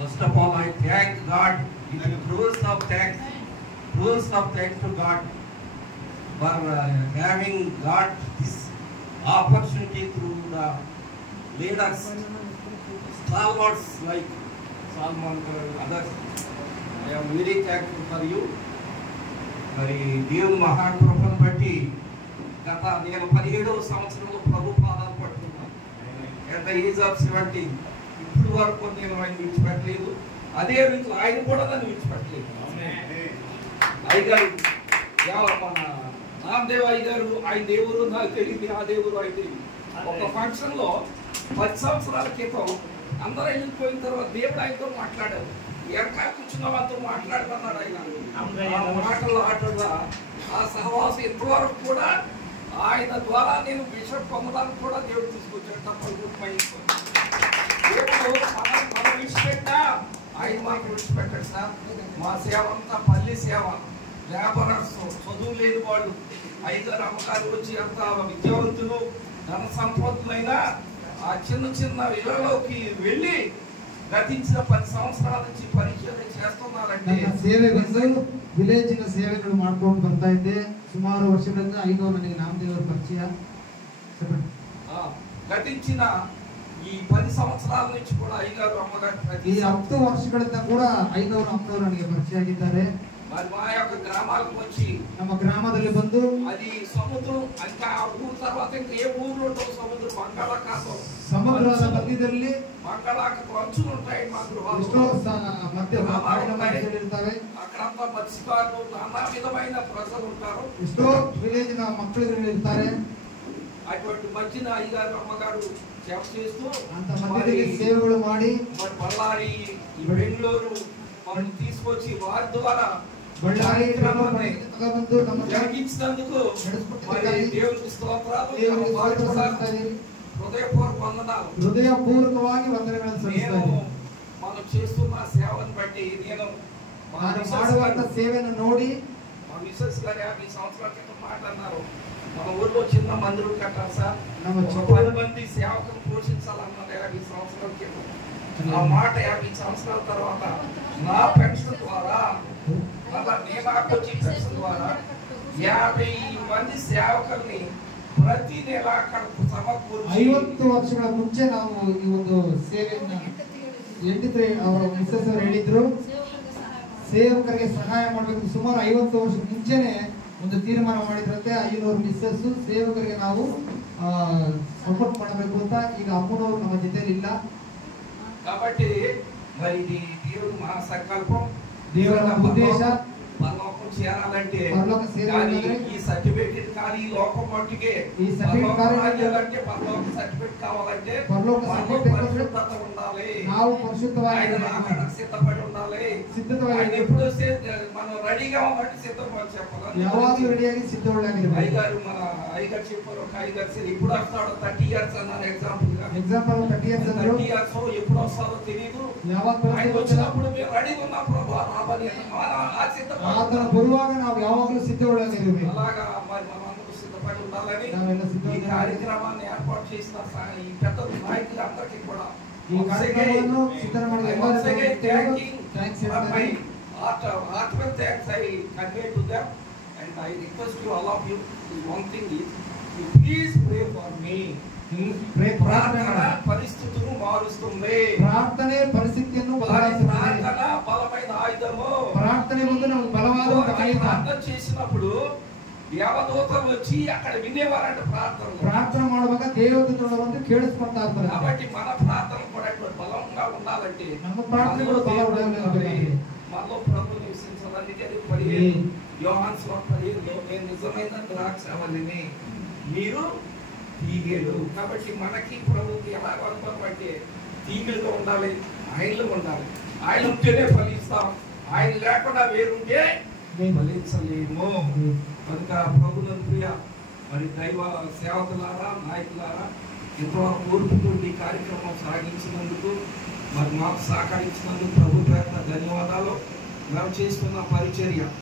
First of all, I thank God. It is crores of thanks to God for having got this opportunity through the leaders, stalwarts like Salman and others. I am very thankful for you. మరి దేవుని మహాకృపను బట్టి గత నేను 17వ సంవత్సరంలో ప్రభు పాదాలు పట్టుకున్నాను. At the age of 70 ఇప్పుడు వరకు నేను ఆయన విడిచిపెట్టలేదు. అదే రీతిలో ఆయన కూడా నన్ను విడిచిపెట్టలేదు. అయ్యగారు మన నామదేవ్ అయ్యగారు ఆయన దేవుడు నాకు తెలియదు, ఆ దేవుడు ఆయన తెలియదు. ఒక ఫంక్షన్ లో 10 సంవత్సరాల క్రితం అందరూ వెళ్ళిపోయిన తర్వాత దేవుడు ఆయనతో మాట్లాడారు. ఎక్కడ కూర్చున్న వాళ్ళతో మాట్లాడుతున్నాడు ఆయన. ఆ మాటలు ఆటగా ఆ సహవాసం ఇంతవరకు కూడా ఆయన ద్వారా నేను బిషప్ పొందడానికి కూడా దేవుడు తీసుకొచ్చాడు. తప్పదు దేవుడు మనం విడిచిపెట్టా ఆయన మాకు విడిచిపెట్టాడు సార్. మా సేవ అంతా పల్లి సేవ, లేబరర్స్, చదువు లేని వాళ్ళు, ఐదారు అమ్మగారు వచ్చి అంత విద్యావంతులు, ధన సంపత్తులైనా ఆ చిన్న చిన్న ఇళ్లలోకి వెళ్ళి గతించిన 10 ಸಂವತ್ಸರಾದ నుంచి ಪರಿಚಯ చేస్తున్నారంటే ಸೇವೆ ಬಂದು ವಿಲೇಜ್ ನ ಸೇವೆಗಳು ಮಾಡ್ಕೊಂಡು ಬರ್ತಾ ಇದ್ದೆ. ಸುಮಾರು ವರ್ಷಗಳಿಂದ 500 ನನಗೆ ನಾಮದೇವರ ಪರಿಚಯ. గతించిన ఈ 10 సంవత్సరాల నుంచి కూడా అయ్యగారు అమ్మగారు ಈ 10 ವರ್ಷಗಳಿಂದ ಕೂಡ 500 ಅಮ್ಮನವರು ನನಗೆ ಪರಿಚಯ ಆಗಿದ್ದಾರೆ. మరి మా యొక్క గ్రామాలకు వచ్చి ನಮ್ಮ ಗ್ರಾಮದಲ್ಲಿ ಬಂದು అది సముద్రం ఇంకా ఆ ఊరు తర్వాత ఇంకా ఏ ఊర్లో ఉంటావు సముద్రం బంగాళాఖాతం ಸಮುದ್ರದ ಮಧ್ಯದಲ್ಲಿ బంగాళాఖాతం అంచులు ఉంటాయి. మా గృహాలు ಎಷ್ಟೋ ಮಧ್ಯ ಇರ್ತವೆ. అక్కడంతా మత్స్యకారులు నానా విధమైన ప్రజలు ఉంటారు. ಎಷ್ಟೋ ವಿಲೇಜ್ ನ ಮಕ್ಕಳು ಇರ್ತಾರೆ. అటువంటి మధ్యన అయ్యగారు అమ్మగారు సేవ చేస్తూ అంత మధ్యದಲ್ಲಿ సేవలు ಮಾಡಿ మరి బళ్ళారి బెంగళూరు మనం తీసుకొచ్చి వారి ద్వారా బళ్ళారి జరిగించినందుకు మరి దేవునికి స్తోత్రాలు, హృదయపూర్వక వందనాలు. హృదయపూర్వకವಾಗಿ ವಂದನೆಗಳನ್ನು ಸಲ್ಲಿಸುತ್ತೇನೆ. మనం చేస్తున్న సేవను బట్టి నేను ಮಾಡುವಂತ ಸೇವೆಯನ್ನು ನೋಡಿ మా మిసెస్ గారు 50 సంవత్సరాల క్రితం మాట్లాడినారు. మన ఊర్లో చిన్న మందిరం కట్టాలి సార్, 10 మంది సేవకులను పోషించాలన్నది 50 సంవత్సరాల క్రితం. ఆ మాట 50 సంవత్సరాల తర్వాత నా పెన్షన్ ద్వారా నాకు వచ్చి పెన్షన్ ద్వారా 50 మంది సేవకుల్ని ప్రతి నెల అక్కడ సమకూర్చి 50 ವರ್ಷಗಳ ಮುಂಚೆ ನಾವು ಈ ಒಂದು ಸೇವೆಯನ್ನು ಎಂಟಿದ್ರೆ ಅವರ ಮಿಸಸ್ ಅವರು ಹೇಳಿದ್ರು ಸೇವಕರಿಗೆ ಸಹಾಯ ಮಾಡಬೇಕು. ಸುಮಾರು 50 ವರ್ಷದ ಮುಂಚೆನೆ ಒಂದು ತೀರ್ಮಾನ ಮಾಡಿದ್ರಂತೆ 500 ಮಿಸಸ್ ಸೇವಕರಿಗೆ ನಾವು ಸಪೋರ್ಟ್ ಮಾಡಬೇಕು ಅಂತ. ಈಗ ಅಮ್ಮನವರು ನಮ್ಮ ಜೊತೆಲಿ ಇಲ್ಲ కాబట్టి మరి ఇది దేవుని మా సంకల్పం, దేవుని ఉద్దేశ. పరలోకం చేరాలంటే ఈ సర్టిఫికెట్ కానీ ఈ లోకం మట్టుకే ఈ సర్టిఫికెట్ రాజ్యాలంటే పరలోక సర్టిఫికెట్ కావాలంటే పరలోక పరిశుద్ధత ఉండాలి. ನಾವು ಪರಿಶುದ್ಧವಾಗಿ సిద్ధపడి ఉండాలి. సిద్ధపడి ఎప్పుడు మనం రెడీగా ఉన్నట్టు సిద్ధపడి చెప్పాలి. ಯಾವಾಗಲೂ రెడీಯಾಗಿ ಸಿದ್ಧವಾಗಿರಬೇಕು. అయ్యగారు మన అయ్యగారు చెప్పారు, ఒక అయ్యగారు ఎప్పుడు వస్తాడో 30 years అన్నారు. ఎగ్జాంపుల్ 30 years అన్నారు. 30 years ఎప్పుడు వస్తాడో తెలియదు. ఆయన వచ్చినప్పుడు మేము రెడీగా ఉన్నాం ప్రభు రావాలి అని ಆತನ ಬರುವಾಗ ನಾವು ಯಾವಾಗಲೂ ಸಿದ್ಧವಾಗಿರಬೇಕು. అలాగా మరి మనందరూ సిద్ధపడి ఉండాలని ఈ కార్యక్రమాన్ని ఏర్పాటు చేసిన ఈ పెద్ద నాయకులందరికీ కూడా ఈ కార్యక్రమాన్ని సిద్ధం ಮಾಡಿದ heartfelt thanks I convey to them, and I request you all of you, one thing is you please pray for me. ప్రార్థన పరిస్థితులను మారుస్తుంది. ప్రార్థనే పరిస్థితిಯನ್ನು బదలాయిస్తుంది. ప్రార్థన బలమైన ఆయుధము. ప్రార్థనే ముందు ನಾವು బలವಾದ ఆయుధం. ప్రార్థన చేసినప్పుడు దేవదూతలు వచ్చి అక్కడ వినేవారంట ప్రార్థన. ప్రార్థన ಮಾಡುವಾಗ ದೇವದೂತರು ಬಂದು ಕೇಳಿಸ್ಕೊಳ್ತಾ ಇರ್ತಾರೆ. కాబట్టి మన ప్రార్థన కూడా బలంగా ఉండాలంటే ನಮ್ಮ ಪ್ರಾರ್ಥನೆ కూడా బలపడాలి. మనలో ప్రభు నివసించాలని పడి యోహాను సువార్త 15లో నేను నిజమైన ద్రాక్షవల్లిని మీరు తీగలు. కాబట్టి మనకి ప్రభుకి ఎలా అనుభవం అంటే తీగలుగా ఉండాలి, ఆయనలో ఉండాలి. ఆయన ఉంటేనే ఫలిస్తాం, ఆయన లేకుండా వేరుంటే ఫలించలేము. కనుక ప్రభునందు ప్రియ మరి దైవ సేవకులారా, నాయకులారా, ఇంతవరకు ఓర్పుతో ఈ కార్యక్రమం సాగించినందుకు మరి మాకు సహకరించినందుకు ప్రభు పేరున ధన్యవాదాలు. మేము చేస్తున్న పరిచర్య